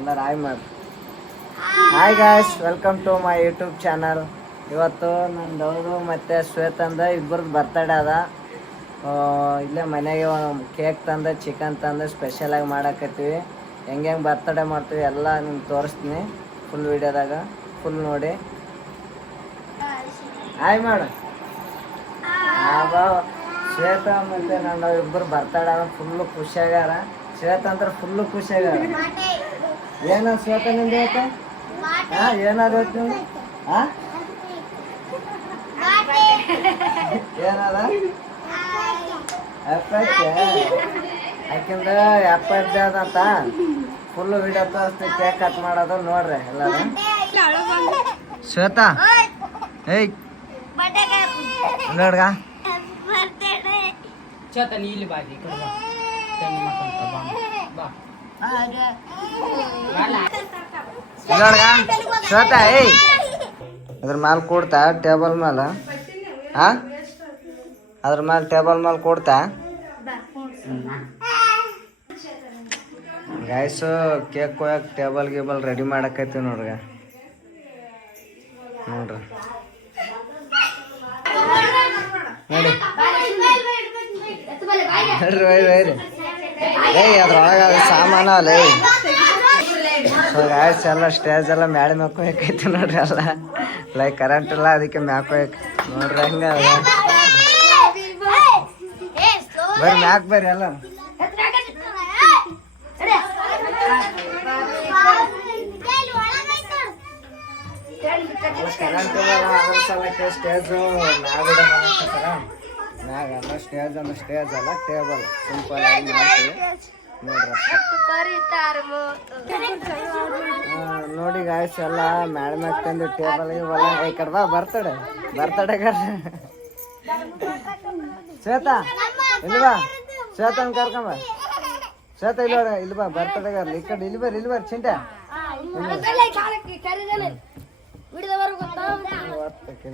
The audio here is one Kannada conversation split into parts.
ಎಲ್ಲರೂ ಹಾಯ್ ಮಾಡಿ. Hi guys, welcome to my YouTube channel. ಇವತ್ತು ನಂದು ಮತ್ತು ಶ್ವೇತಂದ ಇಬ್ಬರದ್ದು ಬರ್ತಡೇ ಅದ. ಇಲ್ಲೇ ಮನೆಗೆ ಕೇಕ್ ತಂದು ಚಿಕನ್ ತಂದು ಸ್ಪೆಷಲಾಗಿ ಮಾಡಾಕತ್ತೀವಿ. ಹೆಂಗೆ ಬರ್ತಡೇ ಮಾಡ್ತೀವಿ ಎಲ್ಲ ನಿಮ್ಗೆ ತೋರಿಸ್ತೀನಿ ಫುಲ್ ವೀಡಿಯೋದಾಗ. ಫುಲ್ ನೋಡಿ. ಹಾಯ್ ಮಾಡು. ಶ್ವೇತಾ ಮತ್ತು ನಾನು ಇಬ್ಬರು ಬರ್ತಡೇ ಫುಲ್ಲು ಖುಷಿಯಾಗ್ಯಾರ. ಶ್ವೇತ ಅಂದ್ರೆ ಫುಲ್ಲು ಖುಷಿಯಾಗ್ಯಾರ. ಏನ ಶ್ವೇತ ನಿಂದ ಐತೆ? ಹಾಂ, ಏನಾದ್ರು ಐತೆ? ಹಾಂ, ಏನದ? ಎಪ್ಪೈತೆ ಯಾಕಿಂದ ಎಪ್ಪೈತೆ ಅದಂತ ಫುಲ್ಲು ವಿಡಿಯೋ ತೋರಿಸ್ತೀವಿ. ಕೇಕ್ ಕಟ್ ಮಾಡೋದು ನೋಡ್ರಿ ಎಲ್ಲರೂ. ಶ್ವೇತಾ ಏಯ್ ನೋಡ್ಗ ನೋಡ್ಗ ಶ್ವೇತಾ ಏಯ್ ಅದ್ರ ಮ್ಯಾಲೆ ಕೊಡ್ತಾ ಟೇಬಲ್ ಮೇಲೆ. ಹಾಂ, ಅದ್ರ ಮೇಲೆ ಟೇಬಲ್ ಮೇಲೆ ಕೊಡ್ತಾ. ಗೈಸು ಕೇಕ್ ಕೊಯ್ಯಕ್ಕೆ ಟೇಬಲ್ ಗೀಬಲ್ ರೆಡಿ ಮಾಡಕೈತಿ ನೋಡ್ರಿ. ನೋಡ್ರಿ ನೋಡಿ ನೋಡ್ರಿ ಒಯ್ರಿ. ಏಯ್ ಅದ್ರೊಳಗೆ ಅದು ಸಾಮಾನು ಅಲ್ಲ. ಸೊ ಗಾಯ್ಸ್ ಎಲ್ಲ ಸ್ಟೇಜ್ ಎಲ್ಲ ಮ್ಯಾಳೆ ಮ್ಯಾಕೋಯಕೈತಿ ನೋಡ್ರಿ. ಎಲ್ಲ ಲೈಕ್ ಕರೆಂಟ್ ಇಲ್ಲ, ಅದಕ್ಕೆ ಮ್ಯಾಕೋಯಕ್ ನೋಡ್ರಿ. ಹಂಗ ಬರ್ರಿ ಮ್ಯಾಕ್ ಬರ್ರಿ ಎಲ್ಲ. ಕರೆಂಟ್ ಅದ್ರ ಸಲಕ್ಕೆ ಸ್ಟೇಜು ಮ್ಯಾಗ ಮ್ಯಾಗ ಎಲ್ಲ ಸ್ಟೇಜ್ ಅಂದ್ರೆ ಸ್ಟೇಜ್ ಅಲ್ಲ, ಟೇಬಲ್ ಸಿಂಪಲ್ ಆಗಿ ಮಾಡ್ತೀವಿ ನೋಡ್ರಿ. ನೋಡಿ ಗಾಯ್ಸ್ ಎಲ್ಲ ಮ್ಯಾಳ ಮ್ಯಾಗ ತಂದು ಟೇಬಲ್ಗೆ ಹೊಲ ಈ ಕಡೆ ಬಾ. ಬರ್ತಡೆ ಶ್ವೇತಾ ಇಲ್ವಾ? ಶ್ವೇತನ್ ಕರ್ಕೊಂಬ. ಶ್ವೇತಾ ಇಲ್ಲಿ ಬಾ ಬರ್ತಡೆಗಾರ್ಲಿ. ಈ ಕಡೆ ಇಲ್ಲಿ ಬರ್ರಿ ಚಿಂಟ.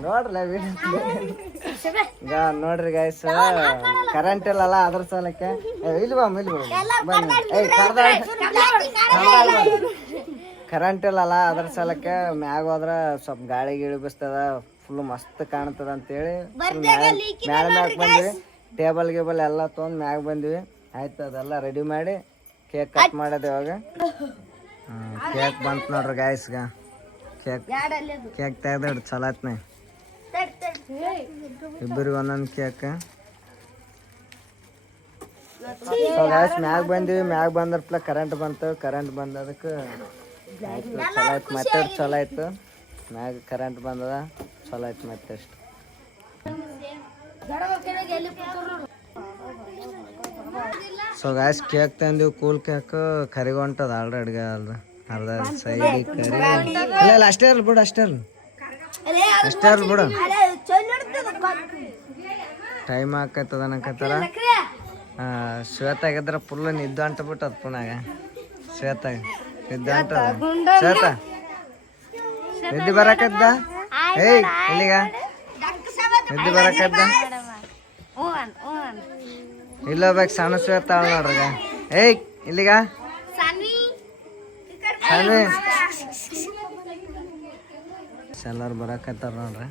ನೋಡ್ರಲ್ಲ ನೋಡ್ರಿ ಗಾಯ್ಸ್, ಕರೆಂಟ್ ಇಲ್ಲಲ್ಲ ಅದ್ರ ಸಲಕ್ಕೆ. ಇಲ್ವಾ ಕರೆಂಟ್ ಇಲ್ಲಲ್ಲ ಅದ್ರ ಸಲಕ್ಕೆ ಮ್ಯಾಗ ಹೋದ್ರ ಸ್ವಲ್ಪ ಗಾಳಿ ಗಿಳಿ ಬಿಸ್ತದ, ಫುಲ್ ಮಸ್ತ್ ಕಾಣ್ತದ ಅಂತೇಳಿ ಮ್ಯಾಲ ಮ್ಯಾಗ ಬಂದ್ವಿ. ಟೇಬಲ್ ಗೀಬಲ್ ಎಲ್ಲ ತೊಗೊಂಡು ಮ್ಯಾಗ ಬಂದ್ವಿ. ಆಯ್ತು, ಅದೆಲ್ಲ ರೆಡಿ ಮಾಡಿ ಕೇಕ್ ಕಟ್ ಮಾಡೋದು ಇವಾಗ. ಕೇಕ್ ಬಂತು ನೋಡ್ರಿ ಗಾಯ್ಸ್ಗ. ಕೇಕ್ ತೆಗ್ದು ಚಲೋ ಆತ್ನ. ಇಬ್ಬರಿಗೆ ಒಂದೊಂದು ಕೇಕ್. ಗಾಯ್ಸ್ ಮ್ಯಾಗ ಬಂದ್ವಿ. ಮ್ಯಾಗ ಬಂದ್ರಪ್ಲ ಕರೆಂಟ್ ಬಂತು. ಕರೆಂಟ್ ಬಂದದಕ್ಕೆ ಆಯ್ತು, ಚಲೋ ಆಯ್ತು. ಮತ್ತೆ ಚಲೋ ಆಯ್ತು. ಮ್ಯಾಗ ಕರೆಂಟ್ ಬಂದದ, ಚಲೋ ಆಯ್ತು ಮತ್ತೆ ಅಷ್ಟು. ಸೊ ಗಾಯ್ಸ್ ಕೇಕ್ ತಂದಿವಿ, ಕೂಲ್ ಕೇಕ್. ಕರಿಗ ಹೊಂಟದ ಆಲ್ರೆಡಿ ಅರ್ಧ ಸೈಡಿಗೆ ಕರಿ. ಇಲ್ಲ ಅಷ್ಟೇ ಇರಲಿ ಬಿಡು, ಅಷ್ಟೇ ಇರಲಿ ಬಿಡು. ಟೈಮ್ ಆಕೈತದ ಅನ್ನಕತ್ತಾರ. ಶ್ವೇತಾಗಿದ್ರೆ ಫುಲ್ ನಿದ್ದು ಅಂಟಬಿಟ್ಟದ ಪುನಾಗ. ಶ್ವೇತಾಗ ನಿದ್ದೆ ಅಂಟದ. ಶ್ವೇತಾ ನಿದ್ದೆ ಬರಕದ್ದ. ಏಯ್ ಇಲ್ಲಿಗ ನಿದ್ದೆ ಬರಕದ್ದ. ಇಲ್ಲೋಗ್ಬೇಕು ಸಣ್ಣ ಶ್ವೇತ ಆಳ ನೋಡ್ರಿಗ. ಏಯ್ ಇಲ್ಲಿಗ ಎಲ್ಲಾರು ಬರಕತ್ತಾರ ನೋಡ್ರಿ.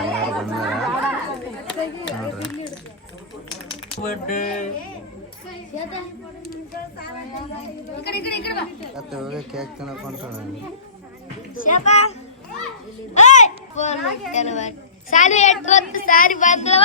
ಎಲ್ಲಾರು ಬಂದಾರ ನೋಡ್ರಿ. ಕೇಕ್ ತಿನ್ನಕ್ ಹೊಂಟಾಳ. ಸಾರಿ ಬಂದ್ರವ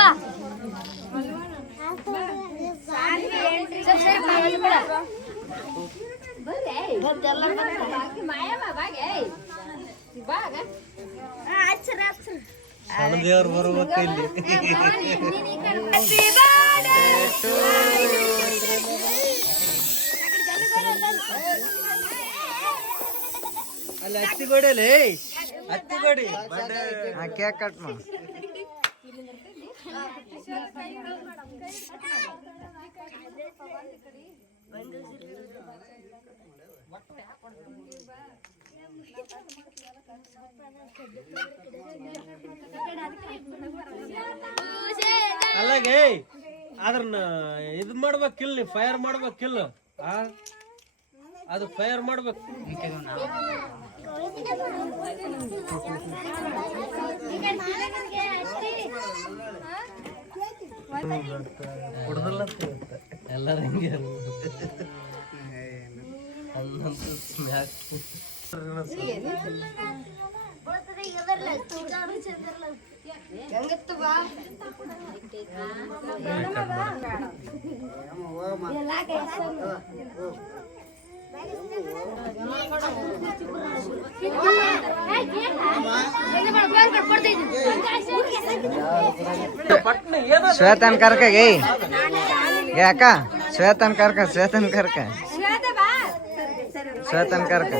ದೇವ್ರು ಬರ್ಬೇಕು ಇಲ್ಲಿ. ಅಲ್ಲಿ ಹತ್ತಿಗೋಡಲ್ಲಿ ಹತ್ತಿಗೋಡಿ ಕೇಕ್ ಕಟ್ ಮಾಡಿ. అలాగే ಅದ್ರನ್ನ ಇದು ಮಾಡ್ಬೇಕಿಲ್ಲ, ಫೈರ್ ಮಾಡ್ಬೇಕಿಲ್ಲ, ಅದು ಫೈರ್ ಮಾಡ್ಬೇಕು. ಎಲ್ಲರೂ ಹಿಂಗೆ ಶ್ವೇತನ್ ಕರ್ಕ ಗೈ ಅಕ್ಕ, ಶ್ವೇತನ್ ಕರ್ಕ, ಶ್ವೇತನ್ ಕರ್ಕ, ಶ್ವೇತನ್ ಕರ್ಕ.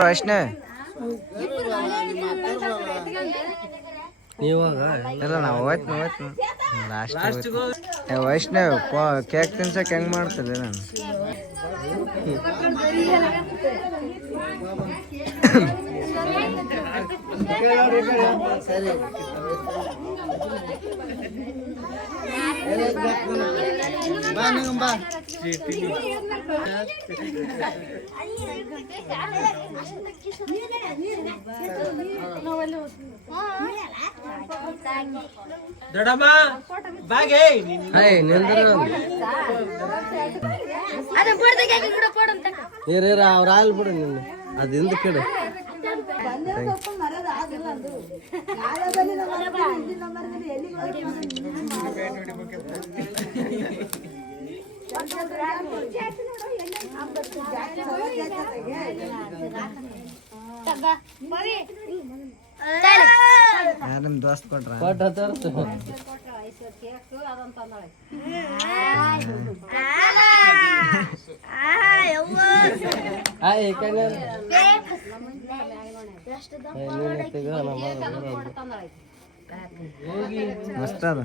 ವೈಷ್ಣವ್ ಇವಾಗ ಇಲ್ಲ ನಾವು ಹೋಯ್ತು ಲಾಸ್ಟ್ ವೈಷ್ಣವ್ ಕೇಕ್ ತಿನ್ಸಕ್ ಹೆಂಗ್ ಮಾಡ್ತದೆ ನಾನು ಸರಿ ಬಾ ನೀವು ಬಾ ದೊಡ್ಡಮ್ಮ ಬಾಗೆ ಅವ್ರ ಹಾಲ್ ಬಿಡು ನಿನ್ನ ಅದಿಂದ ಕಡೆ ನಿಮ್ ದೋಸ್ತ್ ಕೊಟ್ರ ಮಸ್ತ್ ಅದ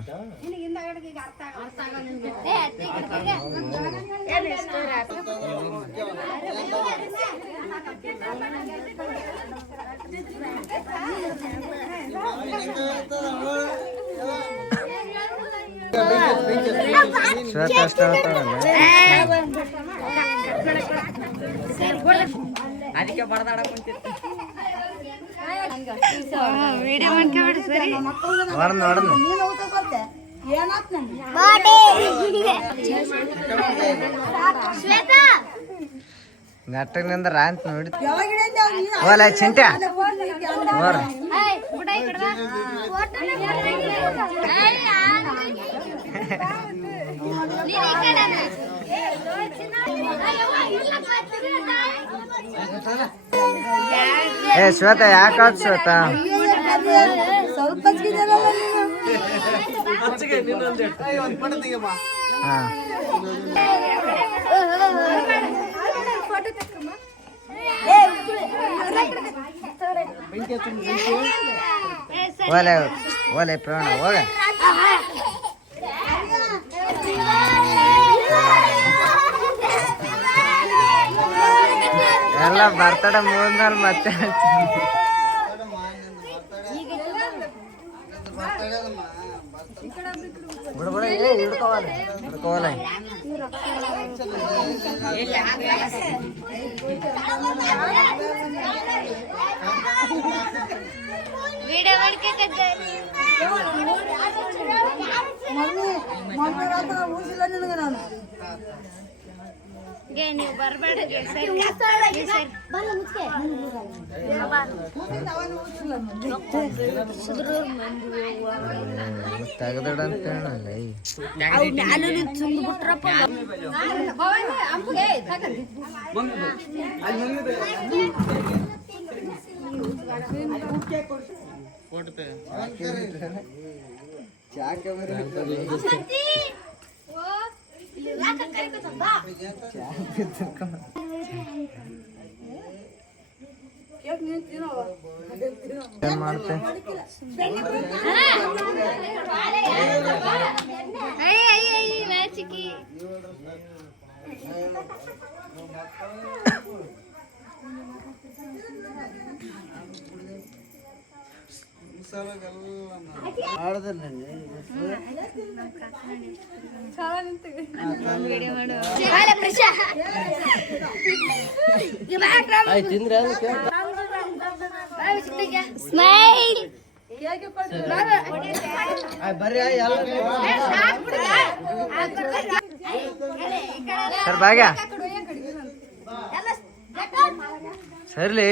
ಶ್ವೇತ ಅಷ್ಟ ಅದಕ್ಕೆ ಬಡದಾಡ ಕುಂತಿತ್ತು ನೆಟ್ಟಗಿನಿಂದ ರಾಂತ ನೋಡಿ ಓಲ ಚಿಂಟ್ಯ ಏ ಶ್ವೇತ ಯಾಕೆ ಶ್ವೇತ ಓಲೆ ಓಲೆ ಪ್ರವೀಣ ಹೋಗ ಎಲ್ಲ ಬರ್ತಡೆ ಮುಗಿದ್ಮೇಲೆ ಮತ್ತೆ ಬಿಡ್ಬಿಡ ಹಿಡ್ಕೋವಲ್ಲ ನೀವು ಬರ್ಬೇಡ ತೆಗದಡ ಅಂತ ಏನ್ ಮಾಡ್ತೆ ಆಯ್ತು ತಿಂದ್ರೆ ಸ್ಮೈಲ್ ಸರ್ ಭಾಗ್ಯ ಸರ್ಲಿ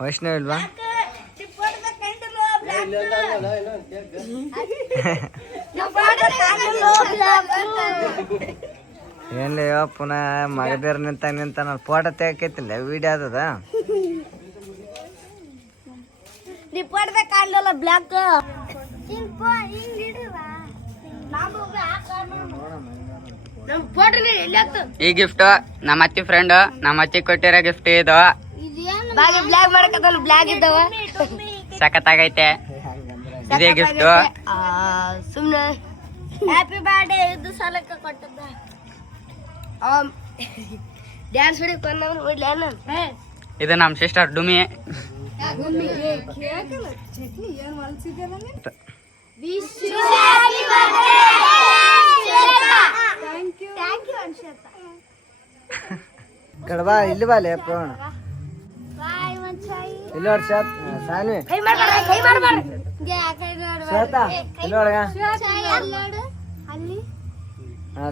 ವೈಷ್ಣವ್ ಇಲ್ವಾ ಏನ್ಲಿ ಪುನಃ ಮಗದೇರ್ ನಿಂತ ನಾನು ಫೋಟೋ ತೆಗಕೈತಿಲ್ಲ ವಿಡಿಯೋ ಅದದ ರಿಪೋರ್ಟ್ ಕಾಣಲ್ಲ ಬ್ಲಾಕ್ ಈ ಗಿಫ್ಟ್ ನಮ್ಮ ಅತ್ತಿ ಫ್ರೆಂಡ್ ನಮ್ಮ ಅತ್ತಿ ಕೊಟ್ಟಿರೋ ಗಿಫ್ಟ್ ಇದು ಬ್ಲಾಕ್ ಮಾಡಕತ್ತಲ್ಲ ಬ್ಲಾಕ್ ಇದ್ದಾವ ಸಖತ್ತಾಗೈತೆ ಇದೇ ಗಿಫ್ಟ್ ಸುಮ್ನೆ ಹ್ಯಾಪಿ ಬರ್ಡೇ ಇದು ಸಾಲಕ್ಕೆ ಕೊಟ್ಟದ್ದ ಡ್ಯಾನ್ಸ್ ಹೊಡಿಕ್ ಬಂದವನು ಇದು ನಮ್ಮ ಸಿಸ್ಟರ್ ಡುಮಿ ಕಡಬಾ ಇಲ್ಲಿ ಬಾಲೆ ಪ್ರೋಣ ಇಲ್ಲಿ ನೋಡಿ ಸಾನ್ವಿ ಶ್ವೇತಾ ಇಲ್ಲಿ ಒಳಗ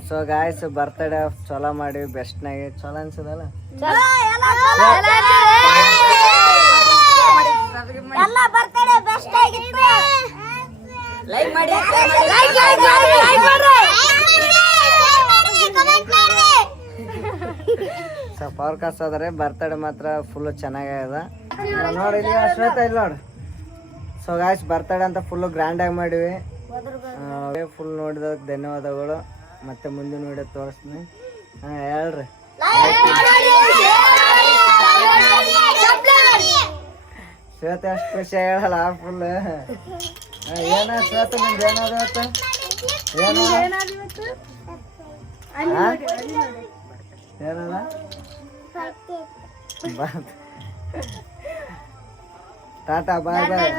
ಸೊ ಗಾಯ್ಸ್ ಬರ್ತಡೇ ಚಲೋ ಮಾಡಿ ಬೆಸ್ಟ್ನಾಗೆ ಚಲೋ ಅನ್ಸದಲ್ಲ ಎಲ್ಲ ಬರ್ತಡೇ ಬೆಸ್ಟ್ ಆಗಿತ್ತು ಲೈಕ್ ಮಾಡಿ ಸೊ ಫಾರ್ಕಾಸ್ಟ್ ಆದ್ರೆ ಬರ್ತಡೇ ಮಾತ್ರ ಫುಲ್ ಚೆನ್ನಾಗದ ನೋಡಿ ಇಲ್ಲಿ ಶ್ವೇತಾ ಇಲ್ಲಿ ನೋಡಿ ಸೊ ಗಾಯ್ಸ್ ಬರ್ತಡೇ ಅಂತ ಫುಲ್ ಗ್ರ್ಯಾಂಡ್ ಆಗಿ ಮಾಡಿವಿ ಫುಲ್ ನೋಡಿದಕ್ಕೆ ಧನ್ಯವಾದಗಳು ಮತ್ತೆ ಮುಂದಿನ ವಿಡಿಯೋ ತೋರಿಸ್ತೀನಿ ಹೇಳ್ರಿ ಶ್ವೇತ ಅಷ್ಟು ಖುಷಿ ಹೇಳಲ್ಲ ಫುಲ್ ಏನ ಶ್ವೇತ ನಿಮ್ದು ಏನಾದ ಏನಲ್ಲ ಟಾಟಾ ಬಾಯ್ ಬಾಯ್